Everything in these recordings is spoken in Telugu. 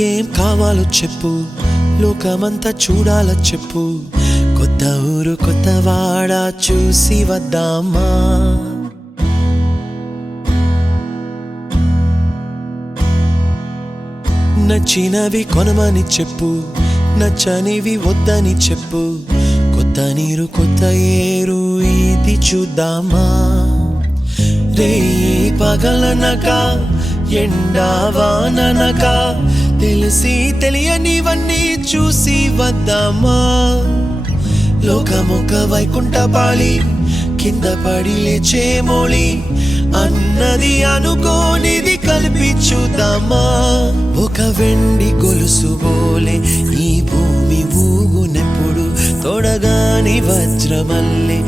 నీకేం కావాలో చెప్పు, లోకమంతా చూడాల చెప్పు. కొత్త ఊరు కొత్త వాడ చూసి వద్దామా? నచ్చినవి కొనమని చెప్పు, నచ్చనివి వద్దని చెప్పు. కొత్త నీరు కొత్త ఏరు ఇది చూద్దామా? రే పగలనక ఎండావాననక తెలిసి తెలియనివన్నీ చూసి వద్దామా? లోకమొక వైకుంఠపాళి, కింద పడి లేచే మోళి, అన్నది అనుకోనిది కలిపి చూద్దామా? ఒక వెండి గొలుసు బోలే ఈ భూమి ఊగునెప్పుడు, తొడగాని వజ్రమల్లే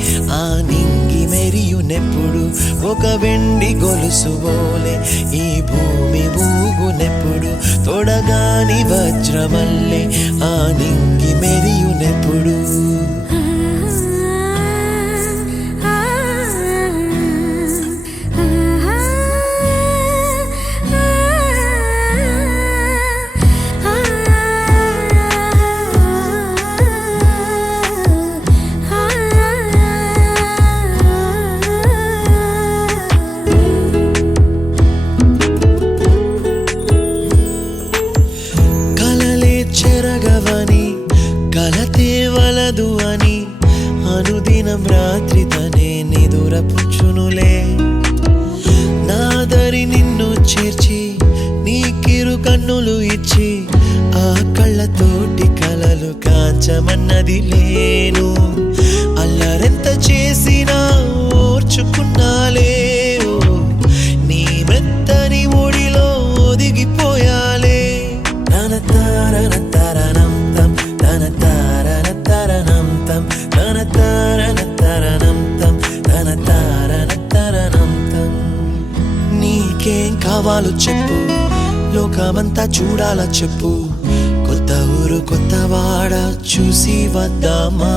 ఆ నింగి మెరియునెప్పుడు. ఒక వెండి గొలుసు బోలే ఈ భూమి ఊగునెప్పుడు, తొడగాని వజ్రమల్లే ఆ నింగి మెరియునెప్పుడు. చెరగవని కలతే వలదు అని అనుదినం రాత్రి తనే నిదురపుచ్చునులే. నాదరి నిన్ను చేర్చి నీకిరు కన్నులు ఇచ్చి, ఆ కళ్ళతోటి కలలు కాంచమన్నది లేను. అల్లరెంత చేసినా ఓర్చుకున్నాలే, నీ మెత్తని ఒడిలో ఒదిగిపోయాలే. నీకేం కావాలో చెప్పు, లోకమంతా చూడాల చెప్పు. కొత్త ఊరు కొత్త వాడ చూసి వద్దామా?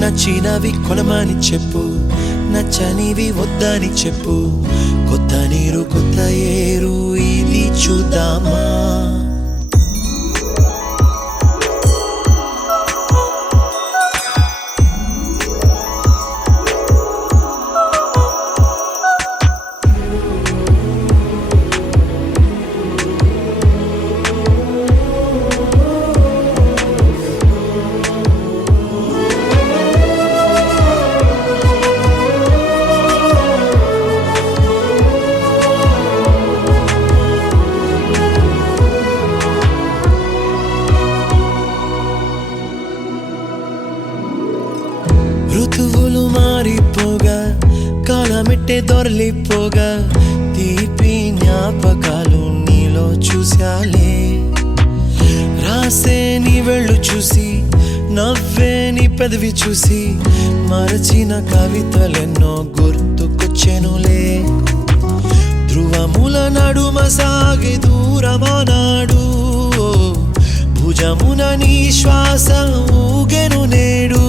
నచ్చినవి కొనమని చెప్పు, నచ్చనివి వద్దని చెప్పు. కొత్త నీరు కొత్త ఏరు ఇది చూద్దామా? ఋతువులు మారిపోగా, కాలమెట్టే దొరలిపోగా, తీపి జ్ఞాపకాలు నీలో చూశాలే. రాసే నీ వెళ్ళు చూసి, నవ్వే నీ పెదవి చూసి, మరచిన కవితలెన్నో గుర్తుకొచ్చెనులే. ధ్రువముల నడుమ సాగే దూరమానాడు, భుజమున నీ శ్వాస ఊగెను నేడు.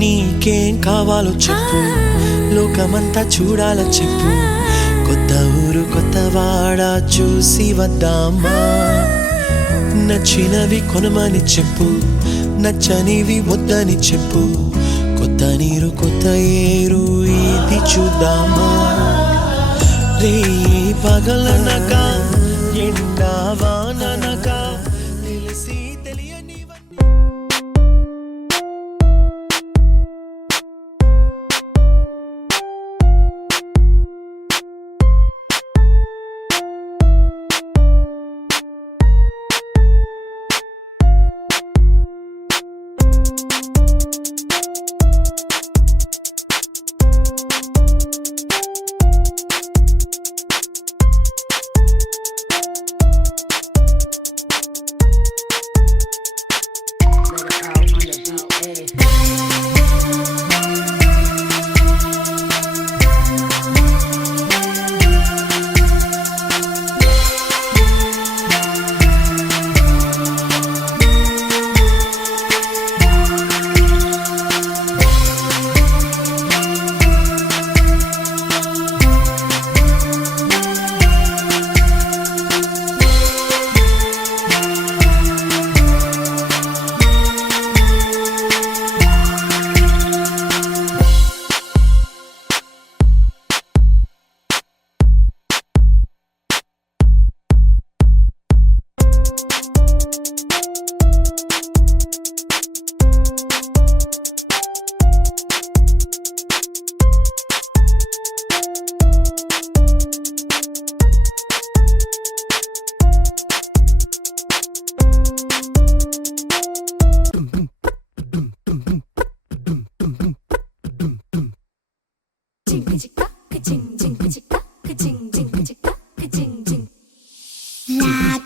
నీకేం కావాలో చెప్పు, లోకమంతా చూడాల చెప్పు. కొత్త ఊరు కొత్త వాడ చూసి వద్దామా? నచ్చినవి కొనమని చెప్పు, నచ్చనివి వద్దని చెప్పు. కొత్త నీరు కొత్త ఏరు ఇది చూద్దామా? రే పగలనక ఎండావాననక తెలిసి తెలియనివన్నీ.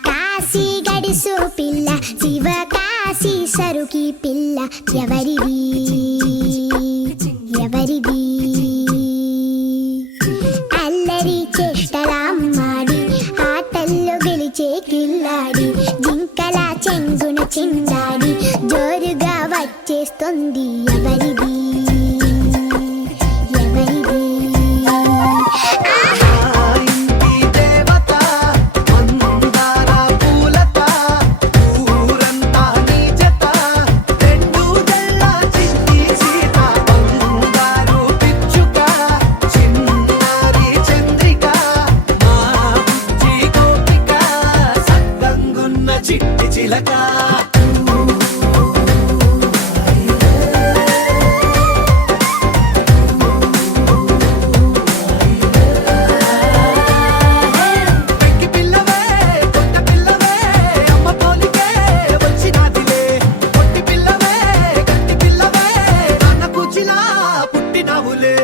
కాశీ గడిసు పిల్ల శివ కాశీ సరుకి పిల్ల ఎవరిది ఎవరిది అల్లరి చేష్టలామ్మాడి ఆటల్లో గెలిచే కిల్లాడి జింకల చెంగున చిందాడి జోరుగా వచ్చేస్తుంది ఎవరిది ఎవరిది చిట్టి చిలక పెంకి పిల్లవే పొట్ట పిల్లవే అమ్మ పోలికే వచ్చినాదిలే పొట్టి పిల్లవే గట్టి పిల్లవే నాన్న కూచిలా పుట్టినావులే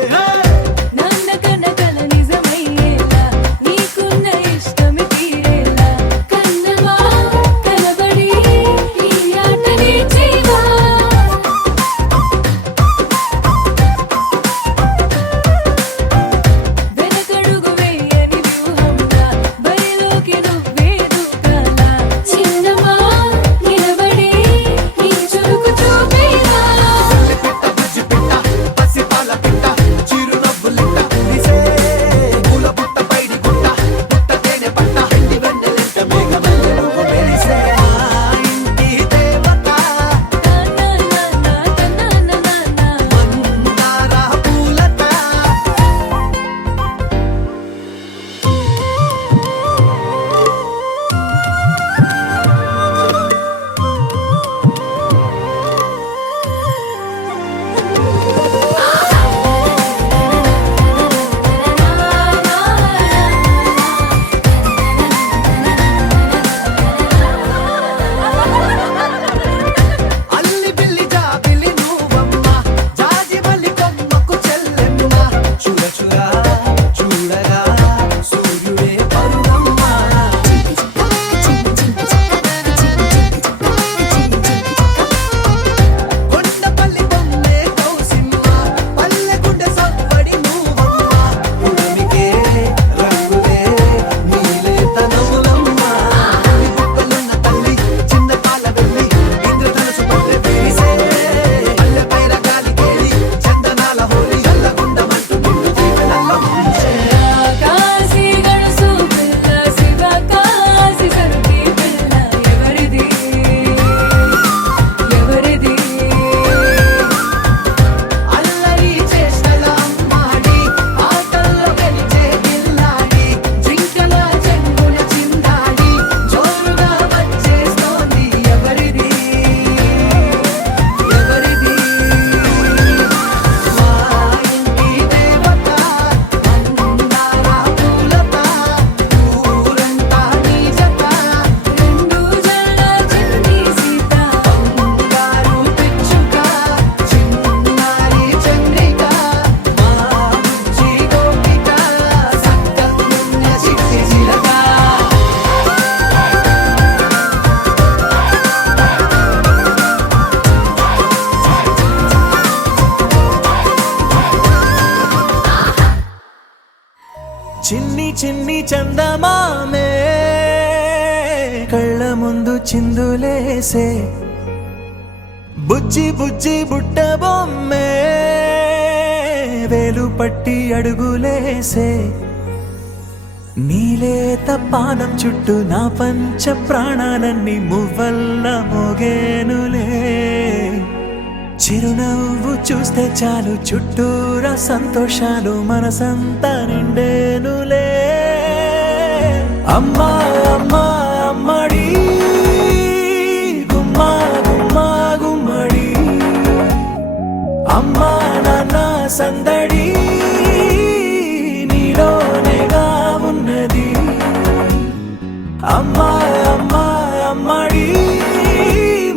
చిన్ని చిన్ని చందమామే కళ్ళ ముందు చిందులేసే బుజ్జి బుజ్జి బుట్ట బొమ్మే వేలు పట్టి అడుగులేసే నీలేత పానం చుట్టూ నా పంచ ప్రాణాలన్నీ మువ్వల్ల మోగేనులే చిరునవ్వు చూస్తే చాలు చుట్టూరా సంతోషాలు మనసంతా నిండేనులే అమ్మా అమ్మా అమ్మడి గుమ్మా గుమ్మా గుమ్మడి అమ్మా నాన్న సందడి నీలోనేగా ఉన్నది అమ్మా అమ్మా అమ్మడి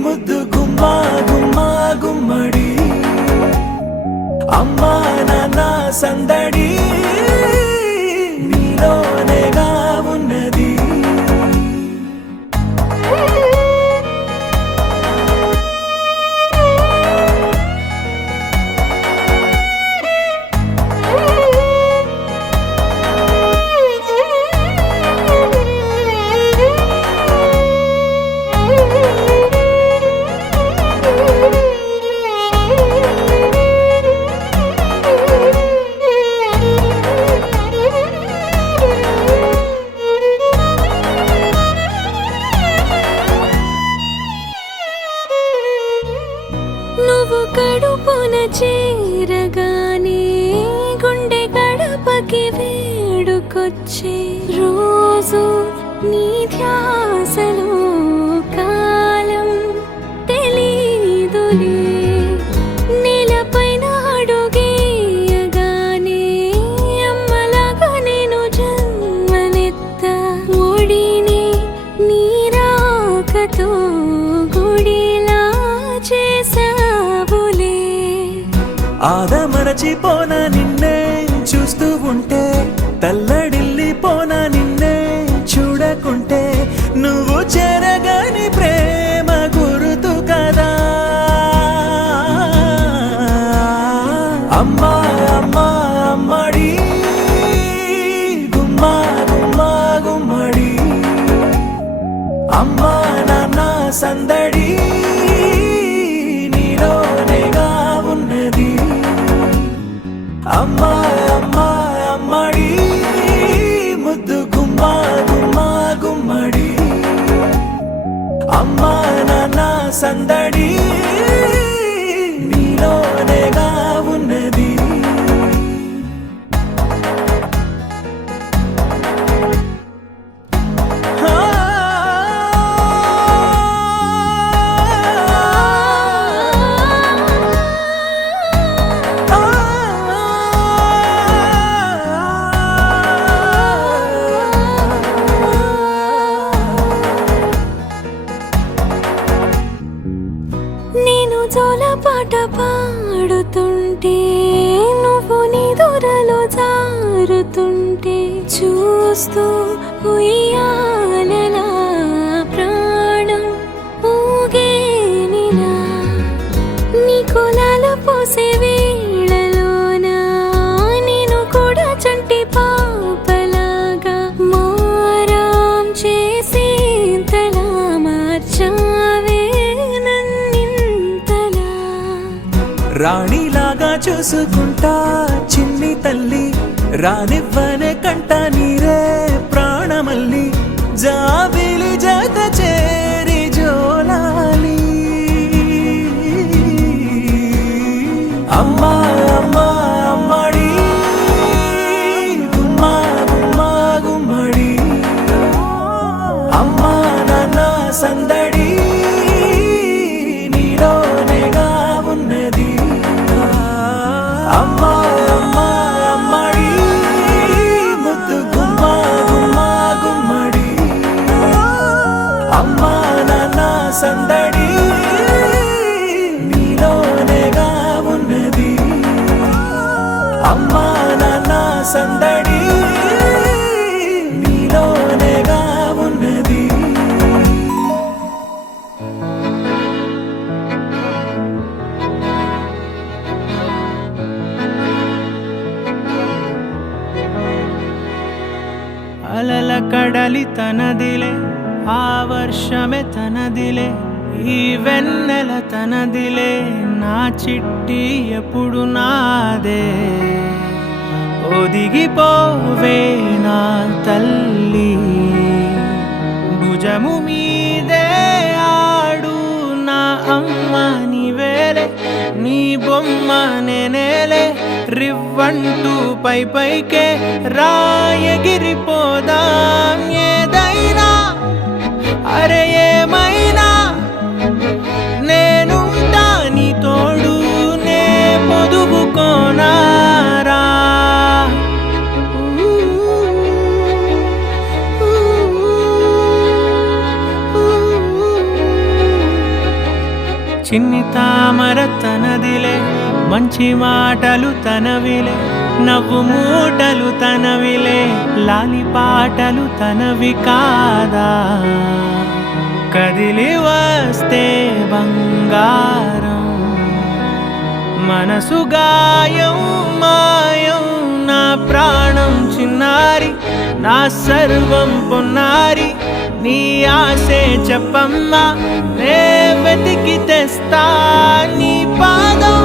ముద్దు గుమ్మా గుమ్మా గుమ్మడి అమ్మా నాన్న సందడి నీలోనేగా ఉన్నది. నువ్వు కడుపున చేరగానే గుండె గడపకి వేడుకొచ్చే రోజు నీ ధ్యాసలో కాలం తెలీదులే. నేలపైన అడుగేయగానే అమ్మలాగా నేను జన్మనెత్త ఒడిని నీ రాకతో గుడిలా చేసావులే. ఆదమరచిపోన నిన్నే చూస్తూ ఉంటే, తల్లడిల్లిపోన నిన్నే చూడకుంటే, నువ్వు చెరగని ప్రేమ గుర్తు కదా. అమ్మా అమ్మా అమ్మడి గుమ్మా గుమ్మా గుమ్మడి, అమ్మా నాన్న సందడి నీలోనేగా ఉన్నది. అమ్మా అమ్మా అమ్మడి ముద్దు గుమ్మా గుమ్మా గుమ్మడి, అమ్మా నాన్న సందడి నీలోనేగా ఉన్నది. నేను జోలపాట పాడుతుంటే, నువ్వు నిదురలో జారుతుంటే, చూస్తూ ఉయ్యాలలా ప్రాణం ఊగేనిలా. నీ కులాల పోసే వేళలోన నేను కూడా చంటి పాపలాగా మారాం చేసేంతలా మార్చావే నన్నింతలా. రాణిలాగా చూసుకుంటా చిన్ని తల్లి, రానివ్వనే కంట నీరే ప్రాణమల్లి, జాబిలి జత చేరి జోలాలి. అమ్మా అమ్మా అమ్మడి గుమ్మా గుమ్మా గుమ్మడి, అమ్మా నాన్న సందడి నీలోనేగా ఉన్నది. అమ్మా అమ్మా అమ్మడి ముద్దు గుమ్మా గుమ్మా గుమ్మడి, అమ్మా నాన్న సందడి నీలోనేగా ఉన్నది. అమ్మా నాన్న సందడి నీలోనేగా ఉన్నది. అలల కడలి తనదిలే, ఆ వర్షమే తనదిలే, ఈ వెన్నెల తనదిలే, నా చిట్టి ఎప్పుడు నాదే. ఒదిగిపోవే నా తల్లి, భుజము మీదే ఆడు నా అమ్మ నీవేలే, నీ బొమ్మ నేనేలే. రివ్వంటూ పై పైకే రాయగిరిపోదాం ఏదైనా, అరే ఏమైనా నేనుంటా నీ తోడు, నే పొదుపుకోనారా. చిన్ని తామర తనదిలే, మంచి మాటలు తనవిలే, నవ్వు మూటలు తనవిలే లాలి పాటలు తనవి కాదా కదిలి వస్తే బంగారం మనసు గాయం మాయం నా ప్రాణం చిన్నారి నా సర్వం పొన్నారి నీ ఆశే చెప్పమ్మా నే వెతికి తెస్తా నీ పాదం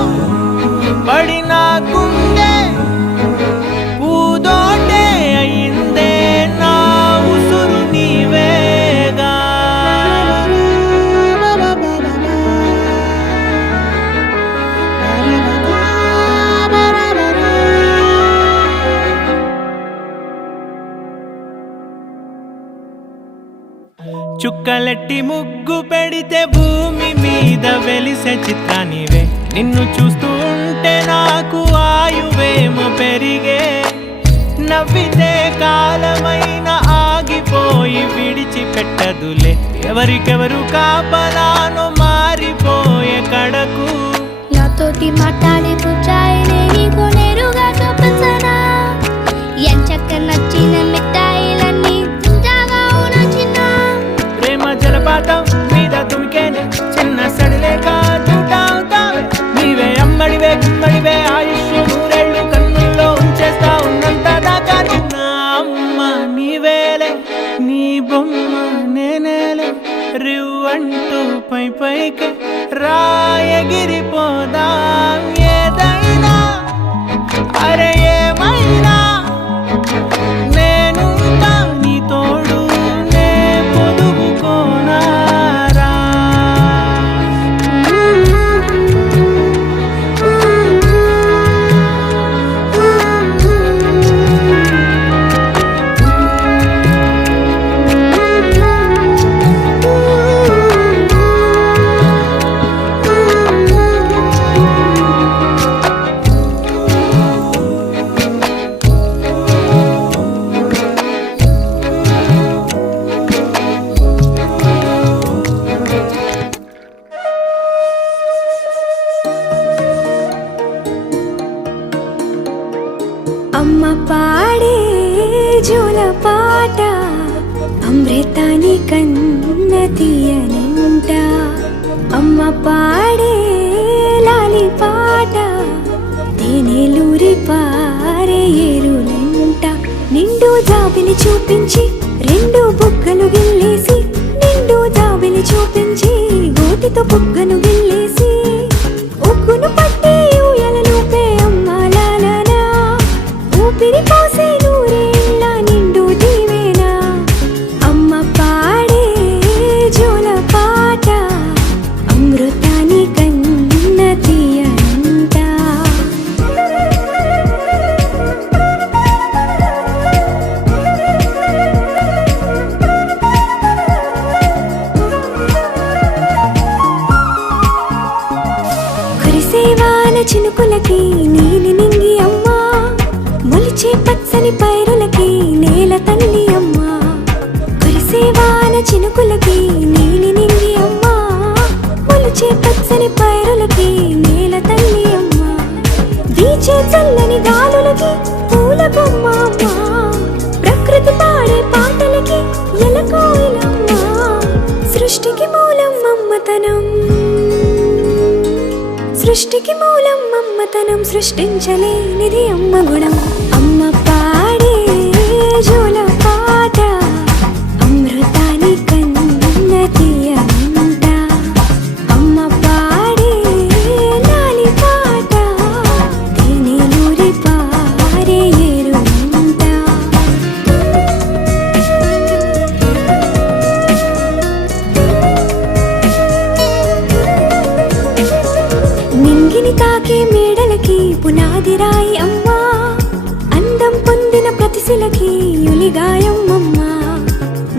పడిన గుండె పూదోటే అయిందే నా ఉసురు నీవేగా చుక్కలెట్టి ముగ్గు పెడితే భూమి మీద వెలిసే చిత్రానివే నిన్ను చూస్తూ ఉంటే నాకు ఆయువేమో పెరిగే నవ్వితే కాలమైన ఆగిపోయి విడిచిపెట్టదులే ఎవరికెవరు కాపలానో మారిపోయే కడకు నాతోటి మాట్లాడే పుచ్చాయినే నీకు నేరుగా చూపించనా ఎంచక్క నచ్చిన మిఠాయిలన్నీ తింటాగా నచ్చిన ప్రేమ జలపాతం మీద తుమికేనే చిన్న సడిలేక చూటావుతావే నీవే అమ్మడివే గుమ్మడివే ఆయుష్ నూరేళ్ళు కన్నుల్లో ఉంచేస్తా ఉన్నంత దాకా నా అమ్మ నీవేలే నీ బొమ్మ నేనేలే రివ్వంటూ పై పైకి రాయగిరిపోదాం ఏదైనా అరే ఏమైనా నేను నీ తోడు నే పొదుగుకోనారా అమ్మ పాడే జోల పాట అమృతాని కన్న తీయనంట అమ్మ పాడే లాలి పాట తేనెలూరి పారే ఏరులంట నిండు జాబిలి చూపించి రెండు బుగ్గలు గిల్లేసి నిండు జాబిలి చూపించి గోటితో బుగ్గను గిల్లేసి ఉగ్గును పట్టి ఊయలనుపే అమ్మ లాలనా ఊపిరి పోసే నూరేళ్ళ నిండు దీవేనా అమ్మ పాడే జోల పాట అమృతాని కన్న తీయనంట కురిసేవాన చినుకులకి నీలి నింగి అమ్మా మొలిచే పచ్చని పైరులకి నేల తల్లి అమ్మా కురిసేవాన చినుకులకి నీలి నింగి అమ్మా మొలిచే పచ్చని పైరులకి నేల తల్లి అమ్మా వీచే చల్లని గాలులకి పూల బొమ్మ అమ్మా ప్రకృతి పాడే పాటలకి ఎలకోయిలమ్మా సృష్టికి మూలం మమ్మతనం సృష్టికి మూలం మమ్మతనం సృష్టించలేనిది అమ్మ గుణం అమ్మ పాడే జోల పాట అమృతాని కన్న తీయనంట అమ్మ పాడే లాలి పాట తేనెలూరి పారే ఏరులంట నింగిని తాకే మేడలకి పునాది రాయి అమ్మా అందం పొందిన ప్రతిశిలకి యులిగాయం అమ్మా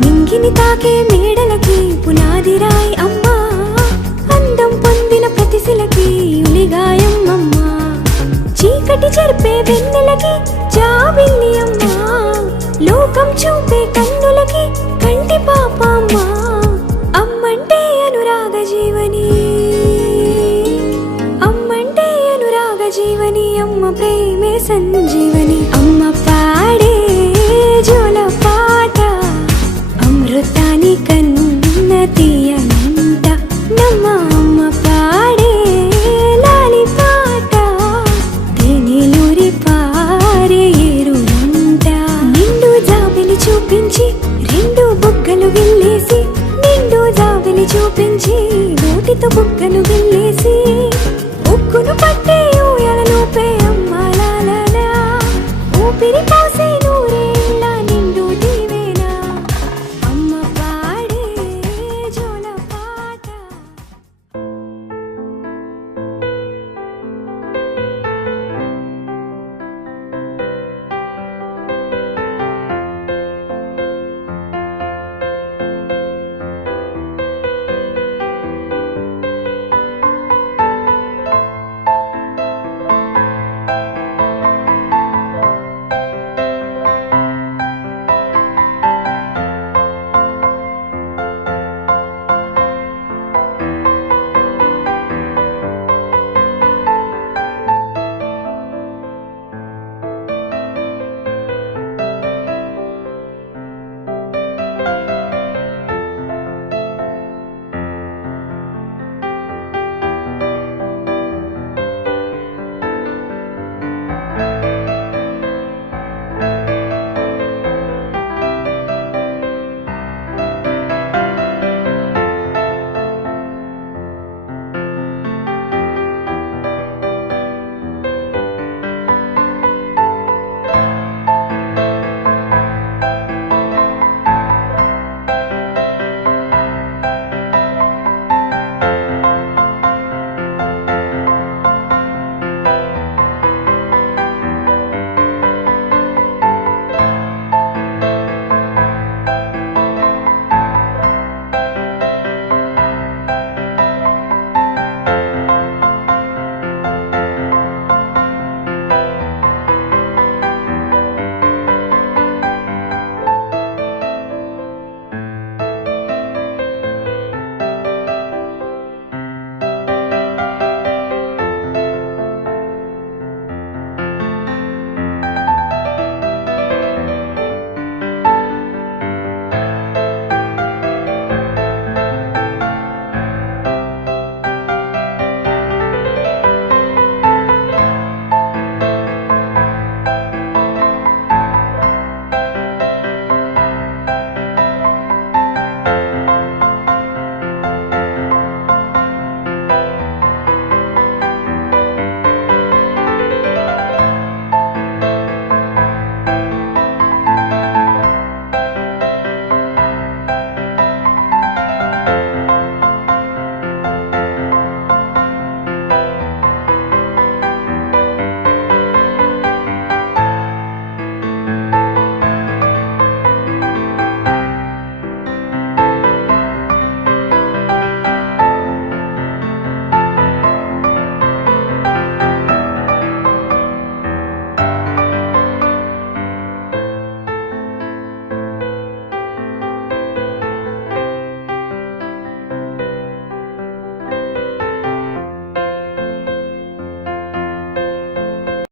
నింగిని తాకే మేడలకి పునాది రాయి అమ్మా అందం పొందిన ప్రతిశిలకి యులిగాయం అమ్మా చీకటి చెరిపే వెన్నెలకి జాబిల్లి అమ్మా లోకం చూపే కన్నులకి కంటి పాప అమ్మా అమ్మంటే అనురాగ జీవని అమ్మంటే అనురాగ జీవని అమ్మ ప్రేమే సంజీవని అమ్మ పాడే జోల పాట అమృతాని కన్న తీయనంట నమ్మ అమ్మ పాడే లాలి పాట తేనెలూరి పారే ఏరునంట నిండు జాబిలి చూపించి రెండు బుగ్గలు గిల్లేసి నిండు జాబిలి చూపించి నోటితో బుగ్గను గిల్లేసి